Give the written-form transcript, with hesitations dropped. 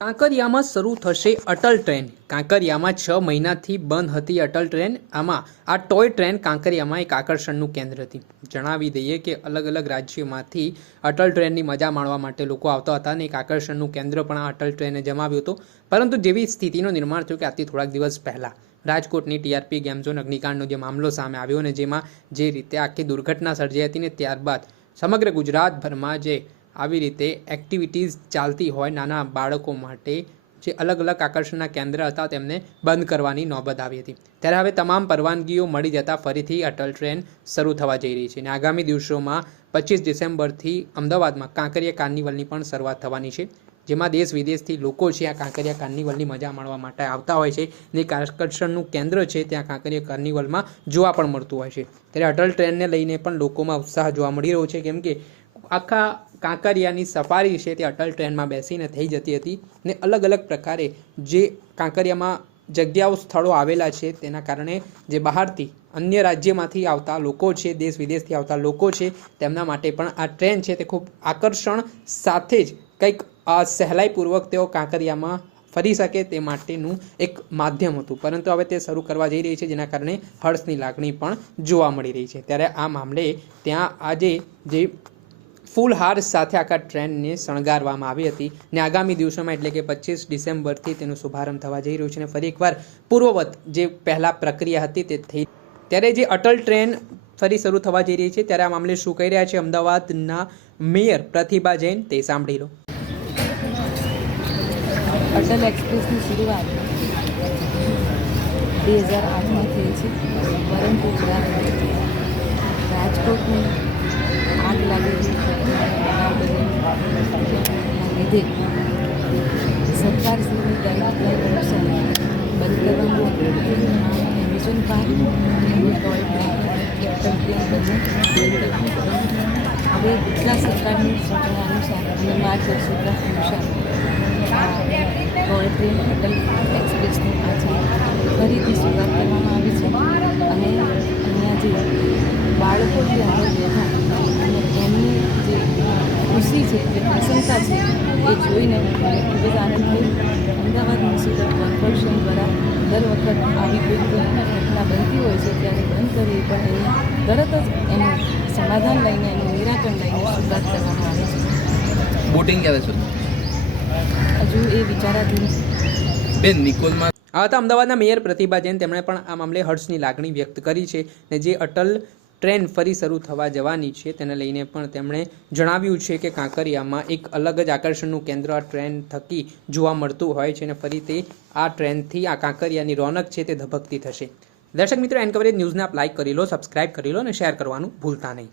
કાંકરિયામાં શરૂ થશે અટલ ટ્રેન। કાંકરિયામાં 6 મહિનાથી બંધ હતી અટલ ટ્રેન। આમાં આ ટોય ટ્રેન કાંકરિયામાં એક આકર્ષણનું કેન્દ્ર હતી। જણાવી દઈએ કે અલગ અલગ રાજ્યોમાંથી અટલ ટ્રેનની મજા માણવા માટે લોકો આવતા હતા અને એક આકર્ષણનું કેન્દ્ર પણ આ અટલ ટ્રેને જમાવ્યું હતું। પરંતુ જેવી સ્થિતિનું નિર્માણ થયું કે આજથી થોડાક દિવસ પહેલાં રાજકોટની ટીઆરપી ગેમ ઝોન અગ્નિકાંડનો જે મામલો સામે આવ્યો અને જેમાં જે રીતે આખી દુર્ઘટના સર્જાઈ હતી ને ત્યારબાદ સમગ્ર ગુજરાતભરમાં જે આવી રીતે એક્ટિવિટીઝ ચાલતી હોય નાના બાળકો માટે જે અલગ અલગ આકર્ષણના કેન્દ્ર હતા તેમને બંધ કરવાની નોબત આવી હતી। ત્યારે હવે તમામ પરવાનગીઓ મળી જતાં ફરીથી અટલ ટ્રેન શરૂ થવા જઈ રહી છે અને આગામી દિવસોમાં 25 ડિસેમ્બરથી અમદાવાદમાં કાંકરિયા કાર્નિવલની પણ શરૂઆત થવાની છે, જેમાં દેશ વિદેશથી લોકો છે આ કાંકરિયા કાર્નિવલની મજા માણવા માટે આવતા હોય છે અને એક આકર્ષણનું કેન્દ્ર છે ત્યાં કાંકરિયા કાર્નિવલમાં જોવા પણ મળતું હોય છે। ત્યારે અટલ ટ્રેનને લઈને પણ લોકોમાં ઉત્સાહ જોવા મળી રહ્યો છે, કેમ કે આખા કાંકરિયાની સફારી છે તે અટલ ટ્રેનમાં બેસીને થઈ જતી હતી ને અલગ અલગ પ્રકારે જે કાંકરિયામાં જગ્યાઓ સ્થળો આવેલા છે તેના કારણે જે બહારથી અન્ય રાજ્યમાંથી આવતા લોકો છે, દેશ વિદેશથી આવતા લોકો છે, તેમના માટે પણ આ ટ્રેન છે તે ખૂબ આકર્ષણ સાથે જ કંઈક સહેલાઈપૂર્વક તેઓ કાંકરિયામાં ફરી શકે તે માટેનું એક માધ્યમ હતું, પરંતુ હવે તે શરૂ કરવા જઈ રહી છે જેના કારણે હર્ષની લાગણી પણ જોવા મળી રહી છે। ત્યારે આ મામલે ત્યાં આજે જે ફૂલહાર સાથે આખા ટ્રેનને શણગારવામાં આવી હતી ને આગામી દિવસોમાં એટલે કે 25 ડિસેમ્બરથી તેનો શુભારંભ થવા જઈ રહ્યો છે અને ફરી એકવાર પૂર્વવત જે પહેલાં પ્રક્રિયા હતી તે થઈ। ત્યારે જે અટલ ટ્રેન ફરી શરૂ થવા જઈ રહી છે ત્યારે આ મામલે શું કહી રહ્યા છે અમદાવાદના મેયર પ્રતિભા જૈન તે સાંભળી લો। અટલ એક્સપ્રેસની શરૂઆત 2008માં થઈ છે, પરંતુ રાજકોટની આગ લાગેલી લીધે સરકારશ્રીની ગાઈડલાઈન અનુસાર બંધ કરવામાં એમેઝોન પાર્ક અને ટોય ટ્રેન હવે ગુજરાત સરકારની સૂચના અનુસાર અને માર્ગદર્શિકા અનુસાર ટોય ટ્રેન અટલ એક્સપ્રેસની આજે ફરીથી શરૂઆત કરવામાં આવી છે અને અહીંયા જે બાળકો જે આગળ બેઠા અને એમની જે ખુશી છે, જે પ્રસન્નતા છે એ જોઈને મને ખૂબ જ આનંદ થયો। અમદાવાદ મ્યુનિસિપલ કોર્પોરેશન દ્વારા દર વખત આવી કોઈ ઘટના બનતી હોય છે ત્યારે બંધ કરવી પણ એને તરત જ એનું સમાધાન લઈને એનું નિરાકરણ લઈને શરૂઆત કરવામાં આવે છે। બોટિંગ ક્યારે છે હજુ એ વિચારાધીન છે બેન નિકોલમાં। આ હતા અમદાવાદના મેયર પ્રતિભા જૈન। તેમણે પણ આ મામલે હર્ષની લાગણી વ્યક્ત કરી છે ને જે અટલ ટ્રેન ફરી શરૂ થવા જવાની છે તેને લઈને પણ તેમણે જણાવ્યું છે કે કાંકરિયામાં એક અલગ જ આકર્ષણનું કેન્દ્ર આ ટ્રેન થકી જોવા મળતું હોય છે અને ફરી તે આ ટ્રેનથી આ કાંકરિયાની રોનક છે તે ધબકતી થશે। દર્શક મિત્રો, એન કવરેજ ન્યૂઝને આપ લાઇક કરી લો, સબસ્ક્રાઇબ કરી લો અને શેર કરવાનું ભૂલતા નહીં।